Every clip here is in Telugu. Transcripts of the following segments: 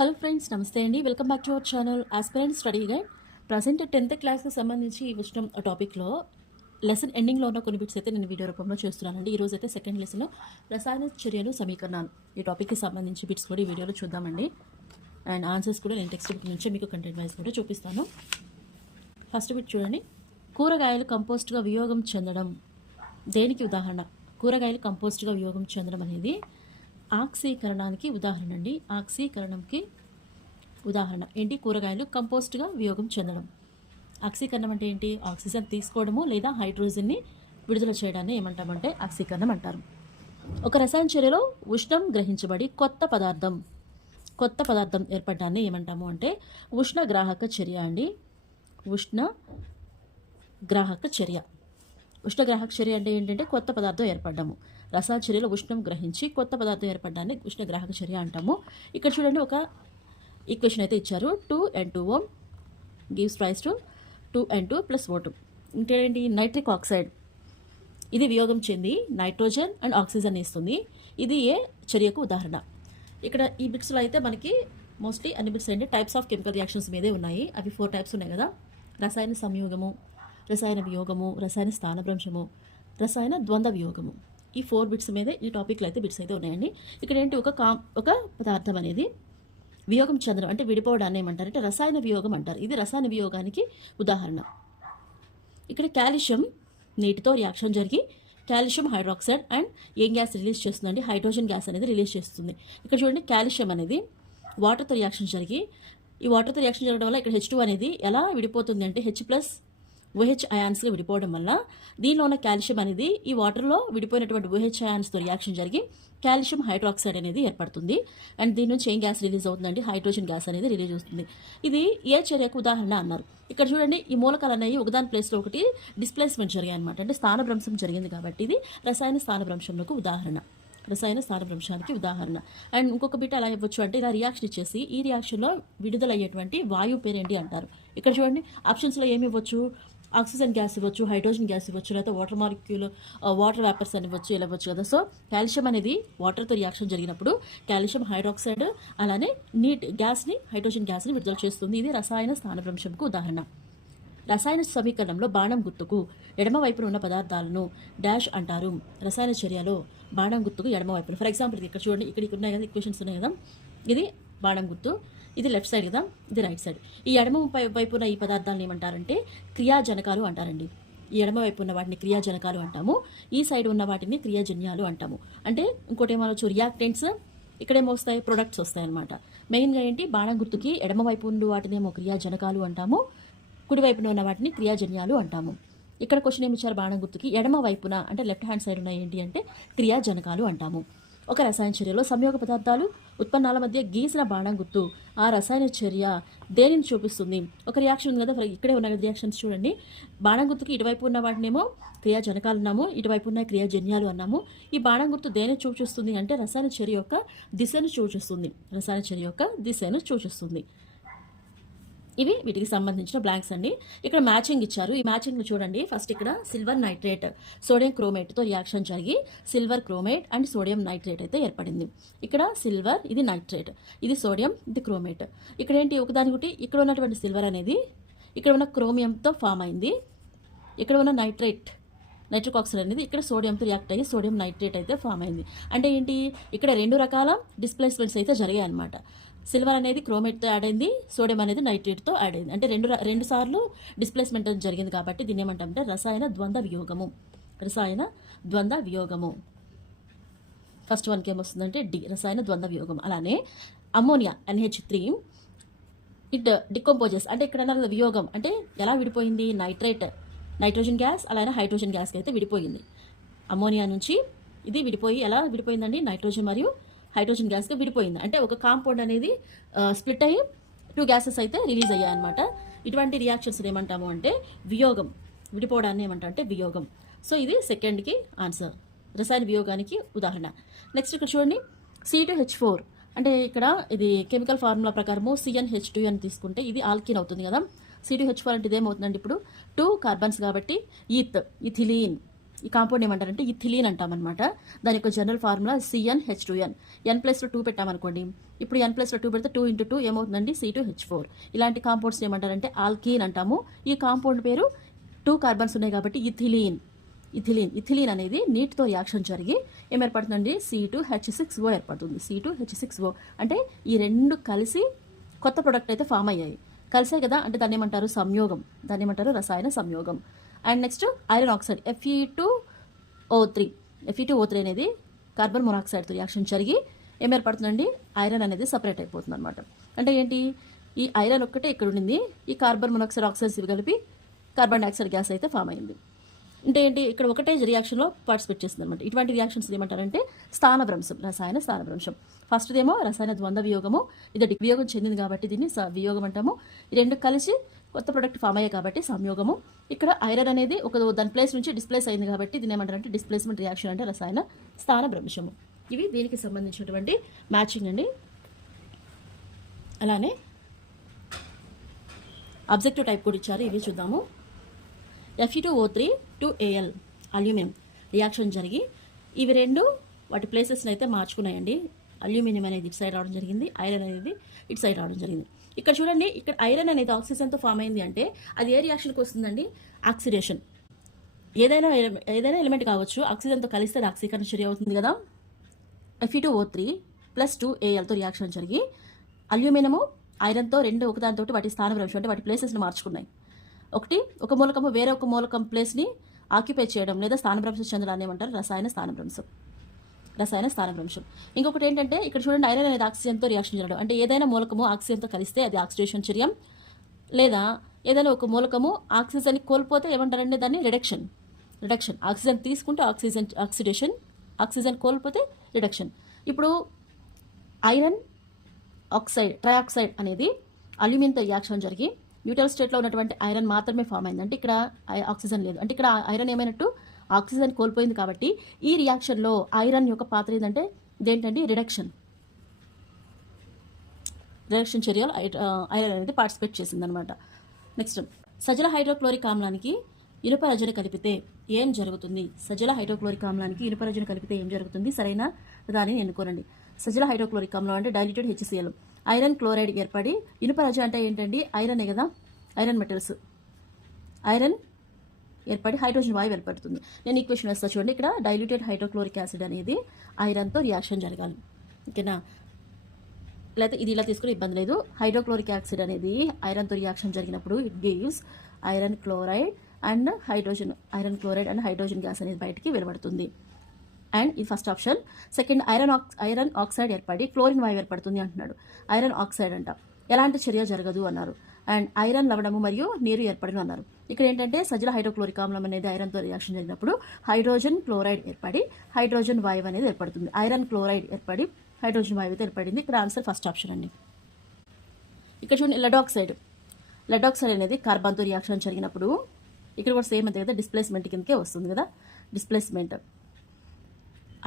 హలో ఫ్రెండ్స్, నమస్తే అండి. Welcome back to our channel aspirant study guide. Present 10th క్లాస్కి సంబంధించి ఈ విషయం టాపిక్లో లెసన్ ఎండింగ్లో ఉన్న కొన్ని బిట్స్ అయితే నేను వీడియో రూపంలో చేస్తున్నానండి. ఈరోజు అయితే సెకండ్ లెసన్లో రసాయన చర్యలు సమీకరణాలు ఈ టాపిక్కి సంబంధించి బిట్స్ కూడా ఈ వీడియోలో చూద్దామండి. అండ్ ఆన్సర్స్ కూడా నేను టెక్స్ట్ బుక్ నుంచే మీకు కంటెంట్ వైజ్ కూడా చూపిస్తాను. ఫస్ట్ బిట్ చూడండి. కూరగాయలు కంపోస్ట్గా వియోగం చెందడం దేనికి ఉదాహరణ? కూరగాయలు కంపోస్ట్గా వియోగం చెందడం అనేది ఆక్సీకరణానికి ఉదాహరణ అండి. ఆక్సీకరణంకి ఉదాహరణ ఏంటి? కూరగాయలు కంపోస్ట్గా వియోగం చెందడం. ఆక్సీకరణం అంటే ఏంటి? ఆక్సిజన్ తీసుకోవడము లేదా హైడ్రోజన్ని విడుదల చేయడాన్ని ఏమంటామంటే ఆక్సీకరణం అంటారు. ఒక రసాయన చర్యలో ఉష్ణం గ్రహించబడి కొత్త పదార్థం ఏర్పడడాన్ని ఏమంటాము అంటే ఉష్ణగ్రాహక చర్య అండి. ఉష్ణగ్రాహక చర్య అంటే ఏంటంటే కొత్త పదార్థం ఏర్పడము. రసాయన చర్యలో ఉష్ణం గ్రహించి కొత్త పదార్థం ఏర్పడడాన్ని ఉష్ణగ్రాహక చర్య అంటాము. ఇక్కడ చూడండి, ఒక ఈక్వేషన్ అయితే ఇచ్చారు. 2N2O gives rise to 2N2 + O2. ఇంకేంటి? నైట్రిక్ ఆక్సైడ్ ఇది వియోగం చెంది నైట్రోజన్ అండ్ ఆక్సిజన్ ఇస్తుంది. ఇది ఏ చర్యకు ఉదాహరణ? ఇక్కడ ఈ బిట్స్లో అయితే మనకి మోస్ట్లీ అన్ని బిట్స్ ఏంటి టైప్స్ ఆఫ్ కెమికల్ రియాక్షన్స్ మీదే ఉన్నాయి. అవి 4 టైప్స్ ఉన్నాయి కదా: రసాయన సంయోగము, రసాయన వియోగము, రసాయన స్థానభ్రంశము, రసాయన ద్వంద్వ వియోగము. ఈ 4 బిట్స్ మీదే ఈ టాపిక్లో అయితే బిట్స్ అయితే ఉన్నాయండి. ఇక్కడ ఏంటి? ఒక పదార్థం అనేది వియోగం చెందడం అంటే విడిపోవడాన్ని ఏమంటారంటే రసాయన వియోగం అంటారు. ఇది రసాయన వియోగానికి ఉదాహరణ. ఇక్కడ కాల్షియం నీటితో రియాక్షన్ జరిగి కాల్షియం హైడ్రాక్సైడ్ అండ్ ఏం గ్యాస్ రిలీజ్ చేస్తుందండి? హైడ్రోజన్ గ్యాస్ అనేది రిలీజ్ చేస్తుంది. ఇక్కడ చూడండి, కాల్షియం అనేది వాటర్తో రియాక్షన్ జరిగి, ఈ వాటర్తో రియాక్షన్ జరగడం వల్ల ఇక్కడ H2 అనేది ఎలా విడిపోతుంది అంటే H+OH అయాన్స్గా విడిపోవడం వల్ల దీనిలో ఉన్న కాల్షియం అనేది ఈ వాటర్లో విడిపోయినటువంటి OH అయాన్స్తో రియాక్షన్ జరిగి కాల్షియం హైడ్రాక్సైడ్ అనేది ఏర్పడుతుంది. అండ్ దీని నుంచి ఏం గ్యాస్ రిలీజ్ అవుతుందండి? హైడ్రోజన్ గ్యాస్ అనేది రిలీజ్ అవుతుంది. ఇది ఏ చర్యకు ఉదాహరణ అన్నారు. ఇక్కడ చూడండి, ఈ మూలకాలు అనేవి ఒకదాని ప్లేస్లో ఒకటి డిస్ప్లేస్మెంట్ జరిగాయి అనమాట. అంటే స్థానభ్రంశం జరిగింది కాబట్టి ఇది రసాయన స్థానభ్రంశంకు ఉదాహరణ. రసాయన స్థానభ్రంశానికి ఉదాహరణ. అండ్ ఇంకొక బిట్ ఎలా ఇవ్వచ్చు అంటే ఇలా రియాక్షన్ ఇచ్చేసి ఈ రియాక్షన్లో విడుదలయ్యేటువంటి వాయువు పేరేంటి అంటారు. ఇక్కడ చూడండి, ఆప్షన్స్లో ఏమి ఇవ్వచ్చు? ఆక్సిజన్ గ్యాస్ ఇవ్వచ్చు, హైడ్రోజన్ గ్యాస్ ఇవ్వచ్చు, లేకపోతే వాటర్ మాలిక్యూల్ వాటర్ వేపర్స్ అని ఇవ్వచ్చు, ఇలా ఇవ్వచ్చు కదా. సో కాల్షియం అనేది వాటర్తో రియాక్షన్ జరిగినప్పుడు కాల్షియం హైడ్రాక్సైడ్ అలానే గ్యాస్ని హైడ్రోజన్ గ్యాస్ని విడుదల చేస్తుంది. ఇది రసాయన స్థానభ్రంశంకు ఉదాహరణ. రసాయన సమీకరణంలో బాణం గుర్తుకు ఎడమ వైపున ఉన్న పదార్థాలను డాష్ అంటారు. రసాయన చర్యలో బాణం గుర్తుకు ఎడమ వైపున. ఫర్ ఎగ్జాంపుల్ ఇక్కడ చూడండి, ఇక్కడ ఉన్నాయి కదా, ఈక్వేషన్స్ ఉన్నాయి కదా. ఇది బాణం గుర్తు, ఇది లెఫ్ట్ సైడ్ కదా, ఇది రైట్ సైడ్. ఈ ఎడమ వైపున ఈ పదార్థాలను ఏమంటారంటే క్రియాజనకాలు అంటారండి. ఈ ఎడమ వైపు ఉన్న వాటిని క్రియాజనకాలు అంటాము, ఈ సైడ్ ఉన్న వాటిని క్రియాజన్యాలు అంటాము. అంటే ఇంకోటి ఏమనొచ్చు, రియాక్టెంట్స్. ఇక్కడేమో వస్తాయి, ప్రొడక్ట్స్ వస్తాయి అనమాట. మెయిన్గా ఏంటి? బాణం గుర్తుకి ఎడమ వైపు ఉన్న వాటినేమో క్రియాజనకాలు అంటాము, కుడివైపున ఉన్న వాటిని క్రియాజన్యాలు అంటాము. ఇక్కడ క్వశ్చన్ ఏమి ఇచ్చారు? బాణం గుర్తుకి ఎడమ వైపున అంటే లెఫ్ట్ హ్యాండ్ సైడ్ ఉన్న ఏంటి అంటే క్రియాజనకాలు అంటాము. ఒక రసాయన చర్యలో సంయోగ పదార్థాలు ఉత్పన్నాల మధ్య గీసిన బాణం గుర్తు ఆ రసాయన చర్య దేనిని చూపిస్తుంది? ఒక రియాక్షన్ ఉంది కదా, ఇక్కడే ఉన్న రియాక్షన్స్ చూడండి. బాణం గుర్తుకి ఇటువైపు ఉన్న వాటినేమో క్రియాజనకాలు అన్నాము, ఇటువైపు ఉన్న క్రియాజన్యాలు అన్నాము. ఈ బాణం గుర్తు దేనిని సూచిస్తుంది అంటే రసాయన చర్య యొక్క దిశను సూచిస్తుంది. రసాయన చర్య యొక్క దిశను సూచిస్తుంది. ఇవి వీటికి సంబంధించిన బ్లాంక్స్ అండి. ఇక్కడ మ్యాచింగ్ ఇచ్చారు. ఈ మ్యాచింగ్ను చూడండి. ఫస్ట్ ఇక్కడ సిల్వర్ నైట్రేట్ సోడియం క్రోమేట్తో రియాక్షన్ జరిగి silver chromate and sodium nitrate అయితే ఏర్పడింది. ఇక్కడ సిల్వర్, ఇది నైట్రేట్, ఇది సోడియం, ఇది క్రోమేట్. ఇక్కడ ఏంటి? ఒకదాని ఒకటి ఇక్కడ ఉన్నటువంటి సిల్వర్ అనేది ఇక్కడ ఉన్న క్రోమియంతో ఫామ్ అయింది. ఇక్కడ ఉన్న నైట్రిక్ ఆక్సైడ్ అనేది ఇక్కడ సోడియంతో రియాక్ట్ అయ్యి సోడియం నైట్రేట్ అయితే ఫామ్ అయింది. అంటే ఏంటి? ఇక్కడ 2 రకాల డిస్ప్లేస్మెంట్స్ అయితే జరిగాయి అనమాట. సిల్వర్ అనేది క్రోమేట్తో యాడ్ అయింది, సోడియం అనేది నైట్రేట్తో యాడ్ అయింది. అంటే రెండు సార్లు డిస్ప్లేస్మెంట్ జరిగింది కాబట్టి దీన్ని ఏమంటామంటే రసాయన ద్వంద్వ వియోగము. రసాయన ద్వంద్వ వియోగము. ఫస్ట్ వన్కి ఏమొస్తుందంటే డి, రసాయన ద్వంద్వ వియోగం. అలానే అమ్మోనియా NH3 ఇట్ డికంపోజెస్. అంటే ఇక్కడ వియోగం అంటే ఎలా విడిపోయింది? నైట్రోజన్ గ్యాస్ అలానే హైడ్రోజన్ గ్యాస్కి అయితే విడిపోయింది. అమ్మోనియా నుంచి ఇది విడిపోయి ఎలా విడిపోయిందండి? నైట్రోజన్ మరియు హైడ్రోజన్ గ్యాస్గా విడిపోయింది. అంటే ఒక కాంపౌండ్ అనేది స్ప్లిట్ అయ్యి 2 గ్యాసెస్ అయితే రిలీజ్ అయ్యాయి అనమాట. ఇటువంటి రియాక్షన్స్ ఏమంటాము అంటే వియోగం. విడిపోవడాన్ని ఏమంటామంటే వియోగం. సో ఇది సెకండ్కి ఆన్సర్, రసాయన వియోగానికి ఉదాహరణ. నెక్స్ట్ ఇక్కడ చూడండి, C2H4 అంటే ఇక్కడ ఇది కెమికల్ ఫార్ములా ప్రకారము CnH2 అని తీసుకుంటే ఇది ఆల్కిన్ అవుతుంది కదా. C2H4 అంటే ఇదేమవుతుందండి? ఇప్పుడు 2 కార్బన్స్ కాబట్టి ఇథిలీన్ ఈ కాంపౌండ్ ఏమంటారంటే ఇథిలీన్ అంటామన్నమాట. దాని యొక్క జనరల్ ఫార్ములా CnH2n. n+2 పెట్టామనుకోండి, ఇప్పుడు n+2 పెడితే 2 × 2 ఏమవుతుందండి, C2H4. ఇలాంటి కాంపౌండ్స్ ఏమంటారంటే ఆల్కీన్ అంటాము. ఈ కాంపౌండ్ పేరు 2 కార్బన్స్ ఉన్నాయి కాబట్టి ఇథిలీన్ అనేది నీటితో రియాక్షన్ జరిగి ఏం ఏర్పడుతుందండి, C2H6O ఏర్పడుతుంది. C2H6O అంటే ఈ రెండు కలిసి కొత్త ప్రొడక్ట్ అయితే ఫామ్ అయ్యాయి. కలిసాయి కదా, అంటే దాన్ని ఏమంటారు, సంయోగం. దాన్ని ఏమంటారు, రసాయన సంయోగం. And next iron oxide Fe2O3 అనేది కార్బన్ మొనాక్సైడ్తో రియాక్షన్ జరిగి ఏం ఏర్పడుతుందండి, ఐరన్ అనేది సపరేట్ అయిపోతుంది అనమాట. అంటే ఏంటి, ఈ ఐరన్ ఒక్కటే ఇక్కడ ఉండింది, ఈ కార్బన్ మొనాక్సైడ్ ఆక్సైడ్స్ ఇవి కలిపి కార్బన్ డైఆక్సైడ్ గ్యాస్ అయితే ఫామ్ అయింది. అంటే ఏంటి, ఇక్కడ ఒకటే రియాక్షన్లో పార్టిసిపేట్ చేస్తుంది అనమాట. ఇటువంటి రియాక్షన్స్ ఏమంటారంటే స్థానభ్రంశం, రసాయన స్థానభ్రంశం. ఫస్ట్దేమో రసాయన ద్వంద్వ వియోగము, ఇది వియోగం చెందింది కాబట్టి దీన్ని వియోగం అంటాము. ఈ రెండు కలిసి కొత్త ప్రొడక్ట్ ఫామ్ అయ్యాయి కాబట్టి సంయోగము. ఇక్కడ ఐరన్ అనేది దాని ప్లేస్ నుంచి డిస్ప్లేస్ అయింది కాబట్టి దీన్ని ఏమంటారంటే డిస్ప్లేస్మెంట్ రియాక్షన్, అంటే రసాయన స్థానభ్రంశము. ఇవి దీనికి సంబంధించినటువంటి మ్యాచింగ్ అండి. అలానే అబ్జెక్టివ్ టైప్ కూడా ఇచ్చారు, ఇవి చూద్దాము. Fe2O3 to Al aluminium reaction జరిగి ఇవి రెండు వాటి ప్లేసెస్ని అయితే మార్చుకున్నాయండి. అల్యూమినియం అనేది ఇటు సైడ్ రావడం జరిగింది, ఐరన్ అనేది ఇటు సైడ్ రావడం జరిగింది. ఇక్కడ చూడండి, ఇక్కడ ఐరన్ అనేది ఆక్సిజన్తో ఫామ్ అయింది అంటే అది ఏ రియాక్షన్కి వస్తుందండి, ఆక్సిడేషన్. ఏదైనా ఎలిమెంట్ కావచ్చు, ఆక్సిజన్తో కలిస్తే అది ఆక్సీకరణ చర్య అవుతుంది కదా. Fe2O3 + 2Alతో రియాక్షన్ జరిగి అల్యూమినియము ఐరన్తో రెండు ఒకదానితోటి వాటి స్థానభ్రంశం, అంటే వాటి ప్లేసెస్ని మార్చుకున్నాయి. ఒక మూలకము వేరే ఒక మూలకం ప్లేస్ని ఆక్యుపై చేయడం లేదా స్థానభ్రంశం చెందడాన్ని ఏమంటారు, రసాయన స్థానభ్రంశం. ఇంకొకటి ఏంటంటే ఇక్కడ చూడండి, ఐరన్ అనేది ఆక్సిజన్తో రియాక్షన్ జరగడం, అంటే ఏదైనా మూలకము ఆక్సిజన్తో కలిస్తే అది ఆక్సిడేషన్ చర్యం, లేదా ఏదైనా ఒక మూలకము ఆక్సిజన్ కోల్పోతే ఏమంటారంటే దాన్ని రిడక్షన్. ఆక్సిజన్ తీసుకుంటే ఆక్సిడేషన్, ఆక్సిజన్ కోల్పోతే రిడక్షన్. ఇప్పుడు ఐరన్ ఆక్సైడ్ ట్రైఆక్సైడ్ అనేది అల్యూమినియంతో రియాక్షన్ జరిగి న్యూట్రల్ స్టేట్లో ఉన్నటువంటి ఐరన్ మాత్రమే ఫామ్ అయింది, అంటే ఇక్కడ ఆక్సిజన్ లేదు, అంటే ఇక్కడ ఐరన్ ఏమైనట్టు ఆక్సిజన్ కోల్పోయింది. కాబట్టి ఈ రియాక్షన్లో ఐరన్ యొక్క పాత్ర ఏంటంటే ఇదేంటండి, రిడక్షన్ చర్యలో ఐరన్ అనేది పార్టిసిపేట్ చేసిందనమాట. నెక్స్ట్ సజల హైడ్రోక్లోరిక్ ఆమ్లానికి ఇనుప రజన కలిపితే ఏం జరుగుతుంది, ఏం జరుగుతుంది, సరైన దానిని ఎన్నుకోనండి. సజల హైడ్రోక్లోరిక్ ఆమ్లం అంటే డైల్యూటెడ్ HCl, ఐరన్ క్లోరైడ్ ఏర్పడి, ఇనుప రజ అంటే ఏంటండి, ఐరనే కదా, ఐరన్ మెటల్స్, ఐరన్ ఏర్పడి హైడ్రోజన్ వాయువు ఏర్పడుతుంది. నేను ఈక్వేషన్ వేస్తా చూడండి, ఇక్కడ డైల్యూటెడ్ హైడ్రోక్లోరిక్ యాసిడ్ అనేది ఐరన్తో రియాక్షన్ జరగాలి, ఓకేనా. లేకపోతే ఇది ఇలా తీసుకుని ఇబ్బంది లేదు. హైడ్రోక్లోరిక్ యాసిడ్ అనేది ఐరన్తో రియాక్షన్ జరిగినప్పుడు it gives iron chloride and hydrogen gas అనేది బయటికి వెలువడుతుంది. అండ్ ఇది first option. Second, iron oxide ఏర్పడి క్లోరిన్ వాయువు ఏర్పడుతుంది అంటున్నాడు. ఐరన్ ఆక్సైడ్ అంట, ఎలాంటి చర్య జరగదు అన్నారు. అండ్ ఐరన్ లవణము మరియు నీరు ఏర్పడిన అన్నారు. ఇక్కడ ఏంటంటే సజల హైడ్రోక్లోరిక్ ఆమ్లం అనేది ఐరన్తో రియాక్షన్ జరిగినప్పుడు హైడ్రోజన్ క్లోరైడ్ ఏర్పడి హైడ్రోజన్ వాయువు అనేది ఏర్పడుతుంది. ఐరన్ క్లోరైడ్ ఏర్పడి హైడ్రోజన్ వాయువు అయితే ఏర్పడింది. ఇక్కడ ఆన్సర్ ఫస్ట్ ఆప్షన్ అండి. ఇక్కడ చూడండి, లెడ్ ఆక్సైడ్ అనేది కార్బన్తో రియాక్షన్ జరిగినప్పుడు ఇక్కడ కూడా సేమ్ అంతే కదా, డిస్ప్లేస్మెంట్ కిందకే వస్తుంది కదా, డిస్ప్లేస్మెంట్.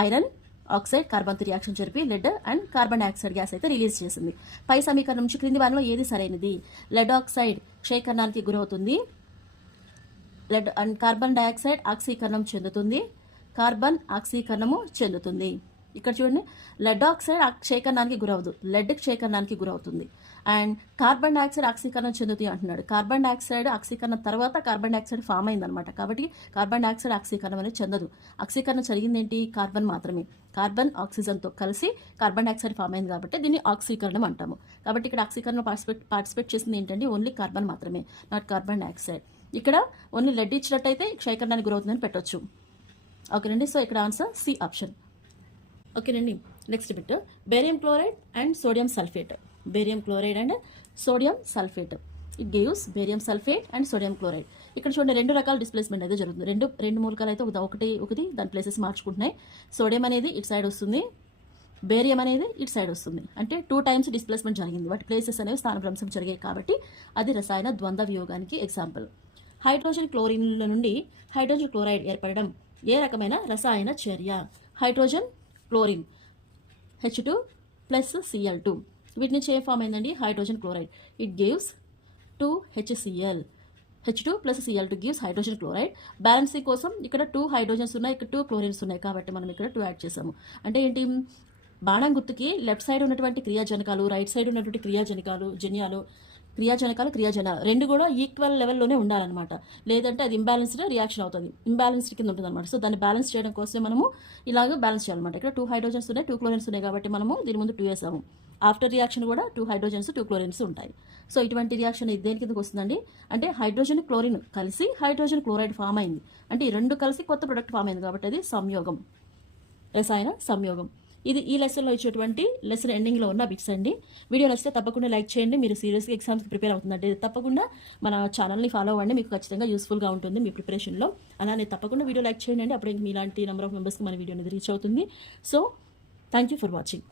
ఐరన్ ఆక్సైడ్ కార్బన్తో రియాక్షన్ జరిపి lead and carbon dioxide gas అయితే రిలీజ్ చేసింది. పై సమీకరణం నుంచి క్రింది వారిలో ఏది సరైనది, లెడ్ ఆక్సైడ్ క్షయకరణానికి గురవుతుంది, లెడ్ అండ్ కార్బన్ డైఆక్సైడ్ ఆక్సీకరణం చెందుతుంది, కార్బన్ ఆక్సీకరణము చెందుతుంది. ఇక్కడ చూడండి, లెడ్ ఆక్సైడ్ క్షయకరణానికి గురవదు, లెడ్ క్షయకరణానికి గురవుతుంది. అండ్ కార్బన్ డైఆక్సైడ్ ఆక్సీకరణం చెందుతుంది అంటున్నాడు. కార్బన్ డైఆక్సైడ్ ఆక్సీకరణం తర్వాత కార్బన్ డైఆక్సైడ్ ఫామ్ అయిందనమాట, కాబట్టి కార్బన్ డైఆక్సైడ్ ఆక్సీకరణం అనేది చెందదు. ఆక్సీకరణ జరిగింది ఏంటి, కార్బన్ మాత్రమే. కార్బన్ ఆక్సిజన్తో కలిసి కార్బన్ డైఆక్సైడ్ ఫామ్ అయింది కాబట్టి దీన్ని ఆక్సీకరణం అంటాము. కాబట్టి ఇక్కడ ఆక్సీకరణ పార్టిసిపేట్ చేసింది ఏంటంటే ఓన్లీ కార్బన్ మాత్రమే, నాట్ కార్బన్ డైఆక్సైడ్. ఇక్కడ ఓన్లీ లెడ్ ఇచ్చినట్టయితే క్షయకరణానికి గురవుతుందని పెట్టొచ్చు. ఓకేనండి, సో ఇక్కడ ఆన్సర్ సి ఆప్షన్. ఓకేనండి, next bit, barium chloride and sodium sulphate. It gives barium sulphate and sodium chloride. ఇక్కడ చూడండి, రెండు రకాల డిస్ప్లేస్మెంట్ అయితే జరుగుతుంది. రెండు మూలకాలు అయితే ఒకటి దాని ప్లేసెస్ మార్చుకుంటున్నాయి. సోడియం అనేది ఇటు సైడ్ వస్తుంది, బేరియం అనేది ఇటు సైడ్ వస్తుంది, అంటే 2 times డిస్ప్లేస్మెంట్ జరిగింది. వాటి ప్లేసెస్ అనేవి స్థానభ్రంశం జరిగాయి కాబట్టి అది రసాయన ద్వంద్వ వియోగానికి ఎగ్జాంపుల్. హైడ్రోజన్ క్లోరిన్ల నుండి హైడ్రోజన్ క్లోరైడ్ ఏర్పడడం ఏ రకమైన రసాయన చర్య, హైడ్రోజన్ క్లోరిన్ H2 + Cl2, వీటి నుంచి ఏ ఫామ్ అయిందండి, hydrogen chloride. It gives 2HCl. H2 plus Cl2 gives hydrogen chloride. Balancing కోసం ఇక్కడ 2 హైడ్రోజన్స్ ఉన్నాయి, ఇక్కడ 2 క్లోరిన్స్ ఉన్నాయి కాబట్టి మనం ఇక్కడ 2 యాడ్ చేసాము. అంటే ఏంటి, బాణం గుర్తుకి లెఫ్ట్ సైడ్ ఉన్నటువంటి క్రియాజనకాలు, రైట్ సైడ్ ఉన్నటువంటి క్రియాజనాలు రెండు కూడా ఈక్వల్ లెవెల్లోనే ఉండాలన్నమాట. లేదంటే అది ఇంబ్యాలెన్స్డ్ రియాక్షన్ అవుతుంది, ఇంబ్యాలెన్స్డ్ కింద ఉంటుంది అనమాట. సో దాన్ని బ్యాలెన్స్ చేయడం కోసం మనము ఇలాగ బ్యాలెన్స్ చేయాలన్నమాట. ఇక్కడ 2 హైడ్రోజన్స్ ఉన్నాయి, 2 క్లోరిన్స్ ఉన్నాయి కాబట్టి మనము దీని ముందు 2 వేసాము. ఆఫ్టర్ రియాక్షన్ కూడా 2 హైడ్రోజన్స్ 2 క్లోరిన్స్ ఉంటాయి. సో ఇటువంటి రియాక్షన్ ఇది దేని కిందకు వస్తుందండి అంటే హైడ్రోజన్ క్లోరిన్ కలిసి హైడ్రోజన్ క్లోరైడ్ ఫామ్ అయింది. అంటే ఈ రెండు కలిసి కొత్త ప్రొడక్ట్ ఫామ్ అయింది కాబట్టి అది సంయోగం, రసాయన సంయోగం. ఇది ఈ లెసన్లో ఇచ్చేటువంటి లెసన్ ఎండింగ్లో ఉన్న బిట్స్ అండి. వీడియో నచ్చితే తప్పకుండా లైక్ చేయండి. మీరు సీరియస్గా ఎగ్జామ్స్కి ప్రిపేర్ అవుతుందంటే తప్పకుండా మన ఛానల్ని ఫాలో అవ్వండి, మీకు ఖచ్చితంగా యూస్ఫుల్గా ఉంటుంది మీ ప్రిపరేషన్లో. అలానే తప్పకుండా వీడియో లైక్ చేయండి, అప్పుడు మీలాంటి నెంబర్ ఆఫ్ మెంబర్స్కి మన వీడియో అనేది రీచ్ అవుతుంది. So thank you for watching.